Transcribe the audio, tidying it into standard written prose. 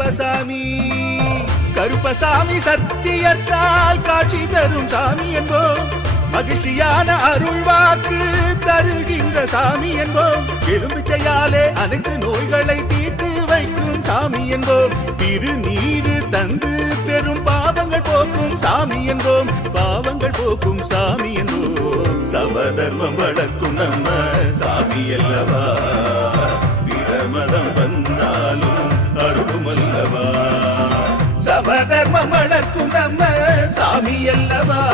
கருப்பசாமி. கருப்பசாமி சத்தியத்தால் காட்சி தரும் சாமி என்போம். மகிழ்ச்சியான அருள் வாக்கு தருகின்ற சாமி என்போம். எலும்பிச்சையாலே அனைத்து நோய்களை தீர்த்து வைக்கும் சாமி என்போம். திருநீரு தந்து பெரும் பாவங்கள் போக்கும் சாமி என்போம். பாவங்கள் போக்கும் சாமி என்போம். சமதர்மம் வளர்க்கும் நம்ம சாமி அல்லவா. பிரமதம் வந்தாலும் அருளும் அல்லவா. சமதர்மம் வளர்க்கும் நம்ம சாமி அல்லவா.